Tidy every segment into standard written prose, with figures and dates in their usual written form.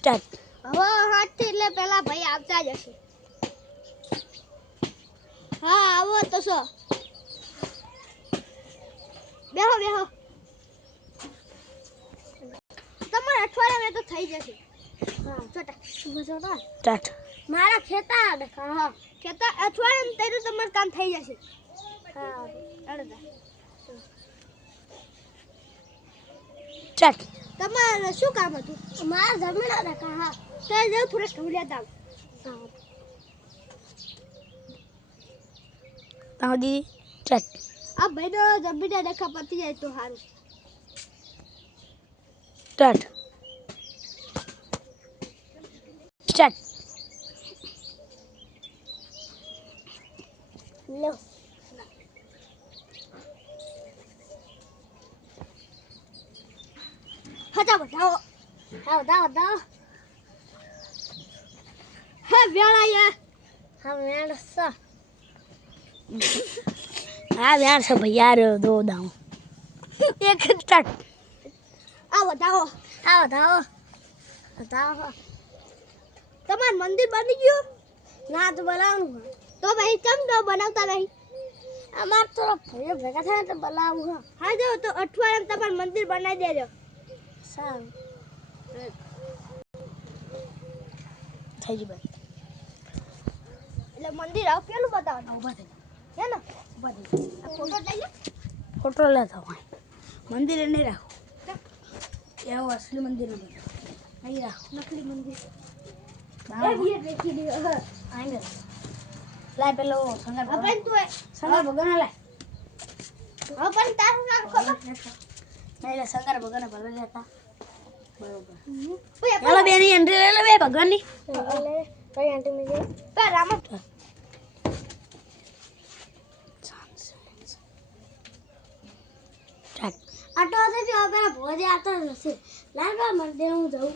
Start. હવે હાથથી એટલે પેલા ભાઈ આવતા જ હશે. હા આવો તો સો બેહો બેહો. તમારા અઠવાડિયામાં તો થઈ જશે. હા ચોટા ચોટા સ્ટાર્ટ. મારા ખેતા હા ખેતા અઠવાડિયામાં તેરું તમારું કામ થઈ જશે. હા અડધા સ્ટાર્ટ. તમારે શું કામ હતું? મારા જમીન હતા. હા તો જાવ થોડા ઢોલિયા દાવ. તાવ દીદી. સ્ટાર્ટ. આ ભાઈનો જમીન દેખા પતી જાય તો સારું. સ્ટાર્ટ. સ્ટાર્ટ. લો હટા બતાવો. હા બતાવો બતાવો. હે વેળાયા. હા વેળ સા. હા यार सब यार दो दाऊ. एक स्टार्ट. આ બતાવો. આ બતાવો બતાવો. તમાર મંદિર બની ગયું? ના તો બનાવવું. તો ભાઈ ચમ તો બનાવતા નહીં? અમાર તો ભાઈઓ ભેગા થાય તો બનાવવું. હા જો તો અઠવાડિયામાં તમાર મંદિર બનાવી દેજો. સારું. થઈ ગયું ભાઈ. એટલે મંદિર આવ પેલું બતાવવાનું. ઉભા થઈ. હે ને ઉભા થઈ. આ ફોટો લઈ લે. ફોટો લેતા હોય. મંદિરે નહીં રાખો. એવું અસલી મંદિર નહીં રાખો. નકલી મંદિર. દેખી દે. આઈને લાય પેલો સંગર હવે તું સંગર ભગવાન લાય. હવે પણ તારું નામ ખબર નહીં લે સંગર ભગવાન ભલે લેતા. બરોબર. ઓય ચાલો બેની એન્ટ્રી લઈ લે બે ભગવાનની. લે કઈ આંટી મે પર રામ આટો હશે જો પેલા ભોજે આતો હશે. લાલબા મંદિર હું જાઉં.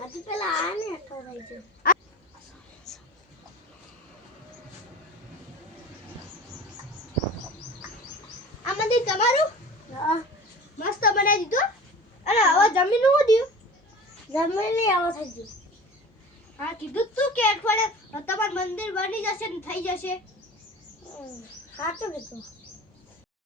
આજે પેલા આ ને આટો થઈ છે. આ મંદિર તમારું? હા મસ્ત બનાવી દીધું. અરે હવે જમીન નું દીયું? જમીન ની આવો થઈ ગયું. હા કીધું તું કે અઠવાડિયે તમારું મંદિર બની જશે ને થઈ જશે. હા તો કીધું.